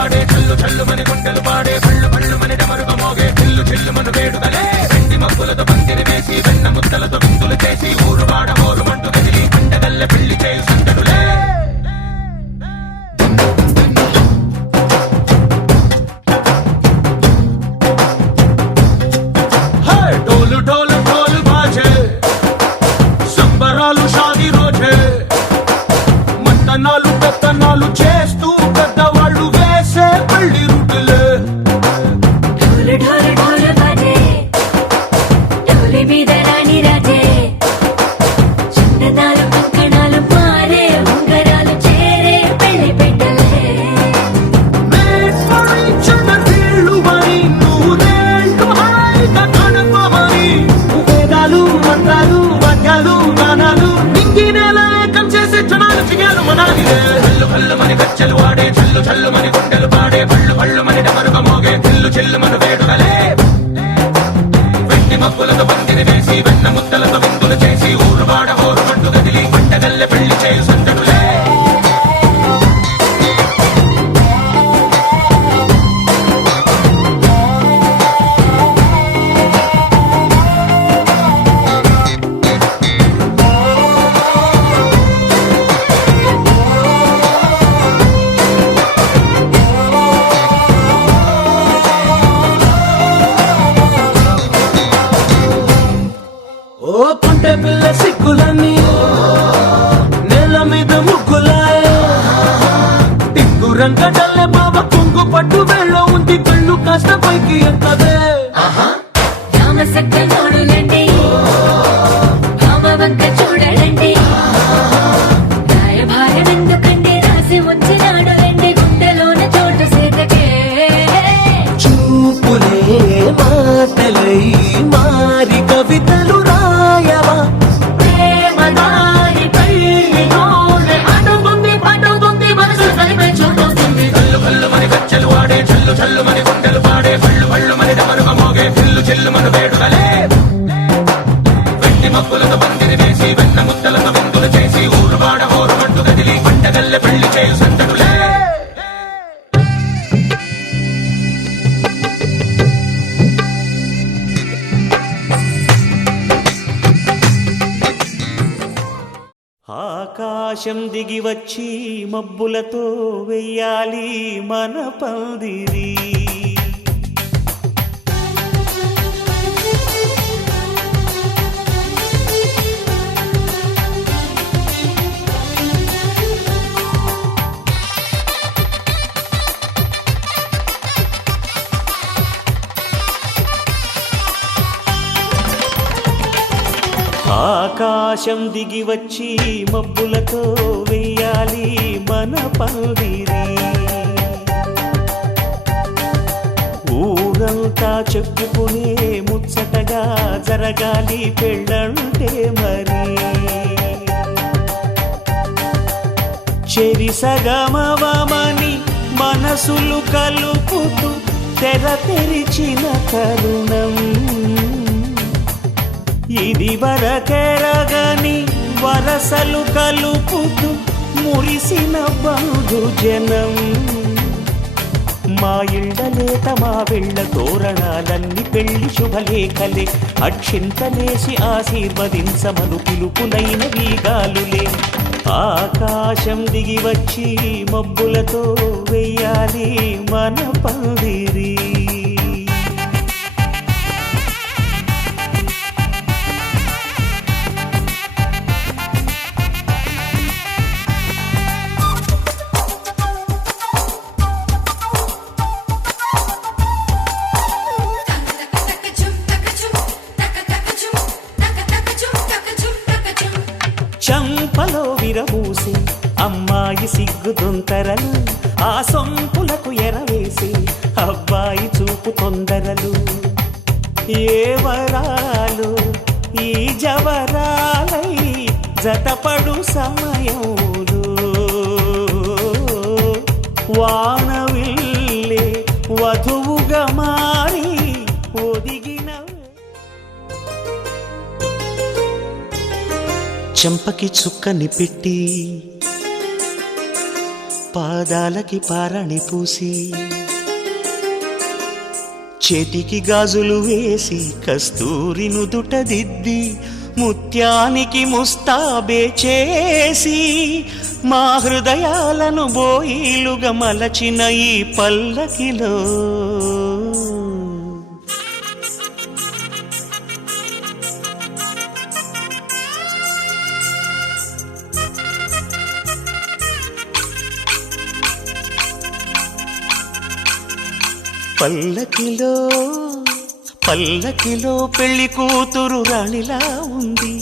వాడే చల్లు చల్లు మని గుండెలు పాడే పళ్ళు పళ్ళు మని డమరుగ మోగే చిల్లు చిల్లు మను వేడుదలే వెండి మబ్బులతో పందిరి వేసి వెన్న ముద్దలతో విందులు చేసి ఊరు వాడ హోరు మంటు కదిలి పండగల్లె పెళ్లి చేయు సందడులే ढोल ढोल ढोल बाजे సంబరాలు షాదీ రోజే మట్టనాలు పెత్తనాలు చేస్తూ పెద్దవాళ్ళు వేసే పెళ్లి రుట్టులే ढोल ढोल ढोल बाजे ढोली మీద రాణి రాజే చందనాలు కంకణాలు మారే ఉంగరాలు చేరే పెళ్లి పెట్టలే మేడ్ ఫర్ ఈచ్ అదర్ వీళ్ళు వరి నూరేళ్ళు హాయిగా గడపమని వేదాలు మంత్రాలు వాద్యాలు గానాలు నింగినేల ఏకం చేసే క్షణాలు చిగాలు మనాలిదే హల్లు హల్లు మని గజ్జలు వాడే చల్లు చల్లు మని గుండెలు పాడే పళ్ళు పళ్ళు మని డమరుగ మోగే చిల్లు చిల్లు మను వేడుదలే వెండి మబ్బులతో పందిరి వేసి వెన్న ముద్దలతో విందులు చేసి ఊరు వాడ హోరు మంటు కదిలి పండగల్లె పెళ్లి చేయు సందడులే ఓ పుంటె పిల్ల సిక్కులన్నీ నేల మీద ముగ్గులాయ టిక్కు రంగడల్లె బాబ కొంగు పట్టు వెళ్ళో ఉంది కళ్ళు కాస్త పైకి ఎక్కదే రామ సక్క నోడులండి రామ వంక చూడలండి రాయభారం ఎందుకండి రాసి ఉంచినాడు వెండి గుండెలోన చోటు సీతకే చూపులే మాటలై మారి కవితలు రాయవా ప్రేమదారి పెళ్లిలోనే అడుగుంది పడుగుంది మనసు కలిపే చోటొస్తుంది కల్లు కల్లు మని గజ్జలు వాడే చల్లు చల్లు మని గుండెలు పాడే పళ్ళు పళ్ళు మని డమరుగ మోగే చిల్లు చిల్లు మను వేడుదలే వెండి మబ్బులతో పందిరి వేసి వెన్న ముద్దలతో విందులు చేసి ఊరు వాడ హోరు మంటు కదిలి పండగల్లె పెళ్లి చేయు సందడులే ఆకాశం దిగి వచ్చి మబ్బులతో వెయ్యాలి మన పందిరి ఆకాశం దిగి వచ్చి మబ్బులతో వెయ్యాలి మన పందిరి ఊరంతా చెప్పుకునే ముచ్చటగా జరగాలి పెళ్ళంటే మరి చెరిసగమవమని మనసులు కలుపుతూ తెర తెరిచిన తరుణం ఇది వరకెరగని వరసలు కలుపుతూ మురిసిన బంధుజనం మా ఇళ్ళలేత మా వెళ్ళ తోరణాలన్నీ పెళ్లి శుభలేఖలే అక్షింతలేసి ఆశీర్వదించమను పిలుపులైన వీగాలులే ఆకాశం దిగి వచ్చి మబ్బులతో వెయ్యాలి మన పందిరి చంపలో విరబూసి అమ్మాయి సిగ్గుదొంతరలు ఆ సొంపులకు ఎరవేసి అబ్బాయి చూపు తొందరలు ఏ వరాలు ఈ జవరాలై జతపడు సమయంలో వానవిల్లే వధువుగా మారి ఒదిగిన చెంపకి చుక్కని పెట్టి పాదాలకి పారాణి పూసి చేతికి గాజులు వేసి కస్తూరి నుదుట దిద్ది ముత్యానికి ముస్తాబే చేసి మా హృదయాలను బోయిలుగా మలచిన ఈ పల్లకిలో పల్లకిలో పల్లకిలో పెళ్లి కూతురు రాణిలా ఉంది,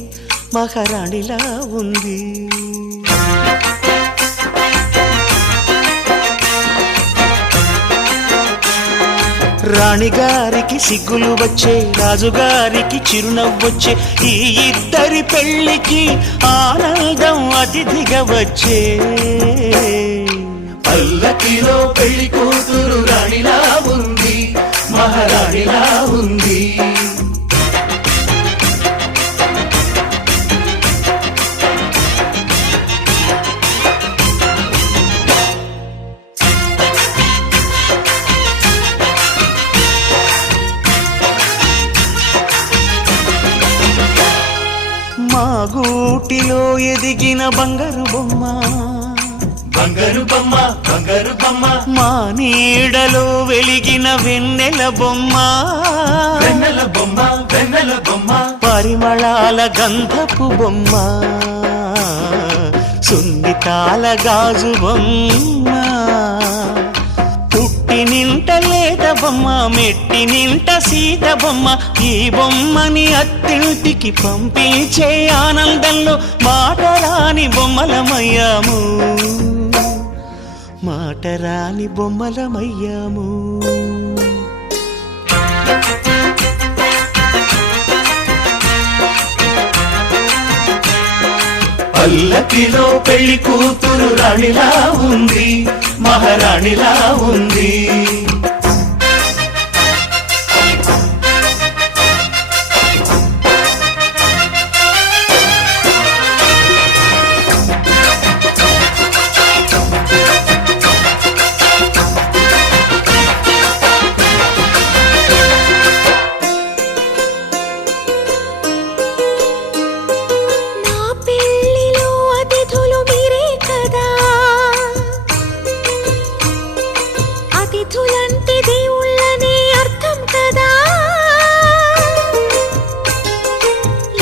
మహారాణిలా ఉంది. రాణిగారికి సిగ్గులు వచ్చే, రాజుగారికి చిరునవ్వొచ్చే, ఈ ఇద్దరి పెళ్లికి ఆనందం అతిథిగా వచ్చే. పల్లకిలో పెళ్లి కూతురు రాణిలా ఉంది, మహారాణిలా ఉంది. మా గూటిలో ఎదిగిన బంగారు బొమ్మ, బంగారు బొమ్మ, బంగారు బొమ్మ, మా నీడలో వెలిగిన వెన్నెల బొమ్మ, వెన్నెల బొమ్మ, వెన్నెల బొమ్మ, పరిమళాల గంధపు బొమ్మ, సున్నితాల గాజు బొమ్మ, పుట్టి నింట లేత బొమ్మ, మెట్టి నింట సీత బొమ్మ. ఈ బొమ్మని అత్తింటికి పంపించే ఆనందంలో మాటరాని బొమ్మలమయ్యాము, మాటరాని బొమ్మలమయ్యాము. పల్లకిలో పెళ్లి కూతురు రాణిలా ఉంది, మహారాణిలా ఉంది. అతిథులంటే దేవుళ్ళనే అర్థం కదా,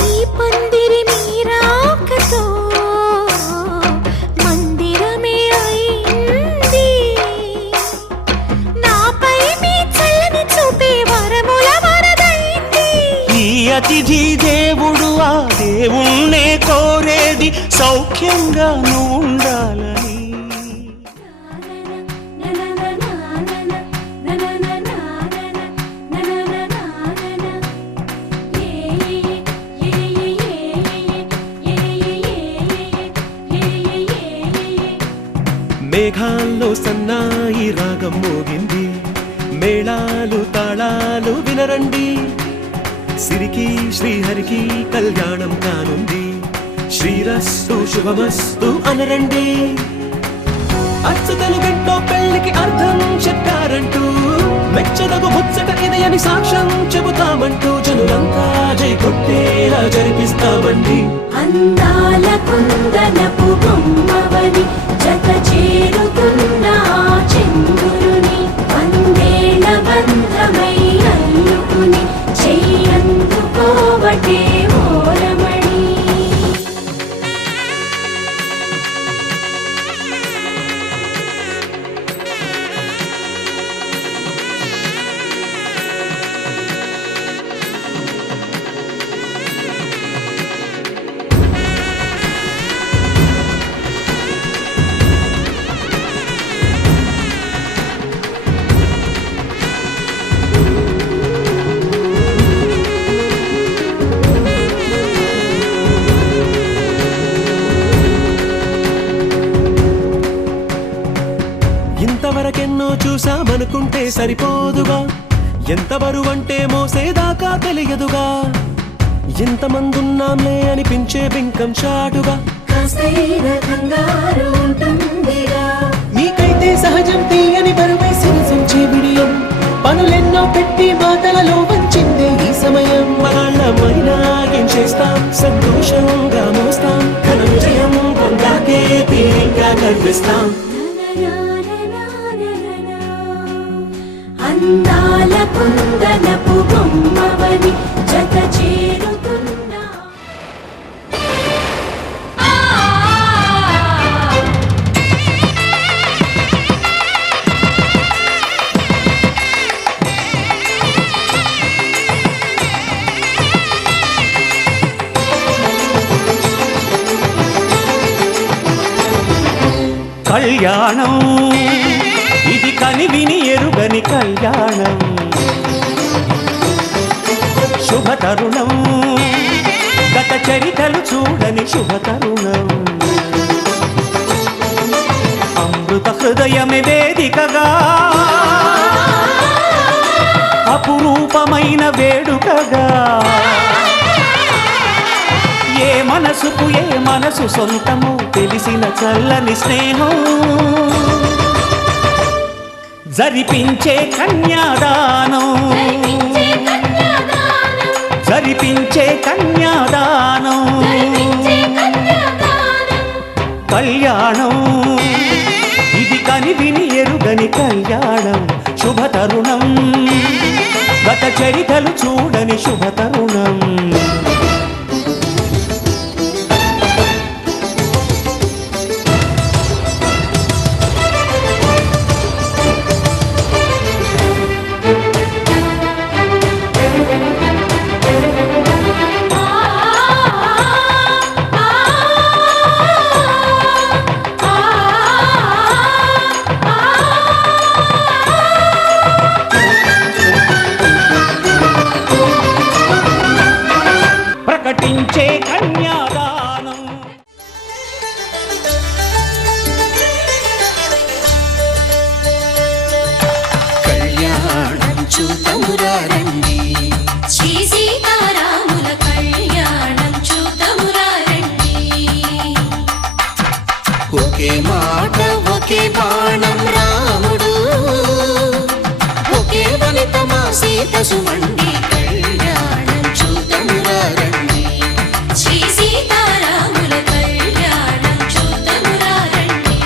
ఈ పందిరి మీరాకతో మందిరమే అయింది. నాపై మీ చల్లని చూపే వరముల వరదైంది. ఈ అతిథి దేవుడు ఆ దేవుణ్ణే కోరేది సౌఖ్యంగా నువ్వు ఉండాలని. మేఘాల్లో సన్నాయి రాగం మోగింది, మేళాలు తాళాలు వినరండి, సిరికి శ్రీహరికి కళ్యాణం కానుంది, శ్రీరస్తు శుభమస్తు అనరండి. అచ్చతలు గంటో పెళ్లికి అర్థం చెప్పారంటూ, మెచ్చదగు ముచ్చట ఇది అని సాక్ష్యం చెబుతామంటూ, జనులంతా జై కొట్టేలా జరిపిస్తామండి. అందాల కుందనపు బొమ్మవని జత చేరుతున్న ఆ చంద్రుని, వందేళ్ల బంధమై అల్లుకుని చెయ్యందుకోవటే ఓరమణి. ఇంతవరకెన్నో చూసామనుకుంటే సరిపోదుగా, ఎంత బరువంటే మోసేదాకా తెలియదుగా, ఎంతమందున్నాంలే అనిపించే బింకం చాటుగా, కాస్తైన కంగారు ఉంటుందిగా. మీ ప్రేమంటే సహజం తీయని బరువై సిరసుంచే బిడియం పనులెన్నో పెట్టి మాటలలో వంచిందే ఈ సమయం మనాళ్ళమైనా ఏం చేస్తాం సంతోషంగా మోస్తాం ఘన విజయం పొందాకే తీరిగ్గా కనిపిస్తాం అందాల కుందనపు బొమ్మవని జత చేరుతున్నా కళ్యాణం ఇది కనివిని ఎరుగని కళ్యాణం శుభతరుణం గత చరితలు చూడని శుభతరుణం అమృత హృదయమే వేదికగా అపురూపమైన వేడుకగా ఏ మనసుకు ఏ మనసు సొంతము తెలిసిన చల్లని స్నేహం జరిపించే కన్యాదానం జరిపించే కన్యాదానం కళ్యాణం ఇది కనివిని ఎరుగని కళ్యాణం శుభతరుణం గత చరితలు చూడని శుభతరుణం ప్రకటించే కన్యాదానం కళ్యాణం చూతమురారండి శ్రీ సీతారాముల కళ్యాణం చూతమురారండి ఒకే మాట ఒకే బాణం రాముడు ఒకే వనిత మా సీత సుమండి కళ్యాణం చూతమురారండి శ్రీ సీతారాముల కళ్యాణం చూతమురారండి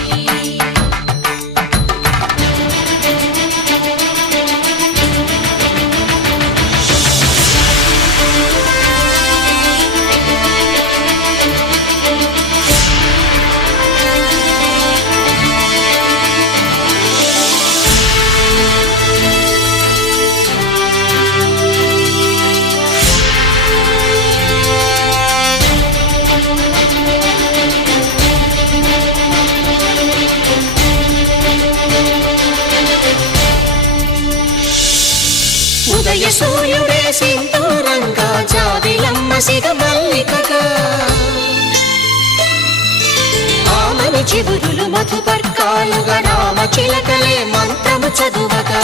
ఉదయ సూర్యుడే సింధూరంగా జాబిలమ్మ సిగ మల్లికగా ఆమని చిగురులు మధుపర్కాలుగా రామ చిలకలే మంత్రము చదువగా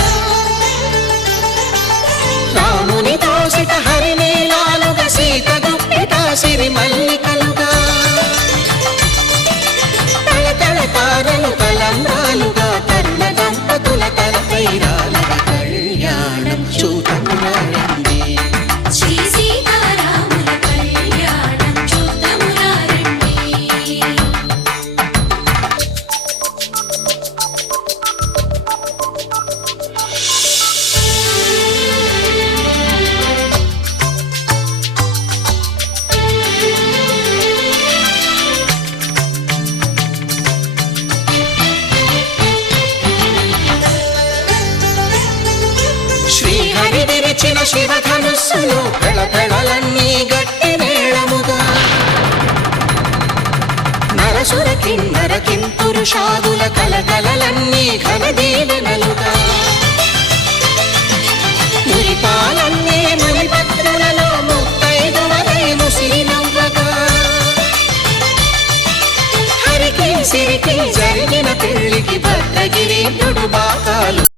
రాముని దోసిట హరినీలాలుగా సీత గుప్పిట సిరి మల్లికలుగా తళతళ తారలు తలంబ్రాలుగా తరుణ దంపతుల తలపైరాలుగా కళ్యాణం చూతమురారండి శ్రీ సీతారాముల కళ్యాణం చూతమురారండి శ్రీహరి విరిచిన శివధనుస్సులు పెళపెళలన్నీ గట్టి మేళముగా నరసుర కిన్నర కింపురుషాదుల కలకలలన్నీ ఘన దీవెనలుగా మురిపాలన్నీ మణిపత్రులలో ముత్తైదువలై ముసిరినవ్వగా హరికి సిరికి జరిగిన పెళ్లికి భద్రగిరి బాకాలు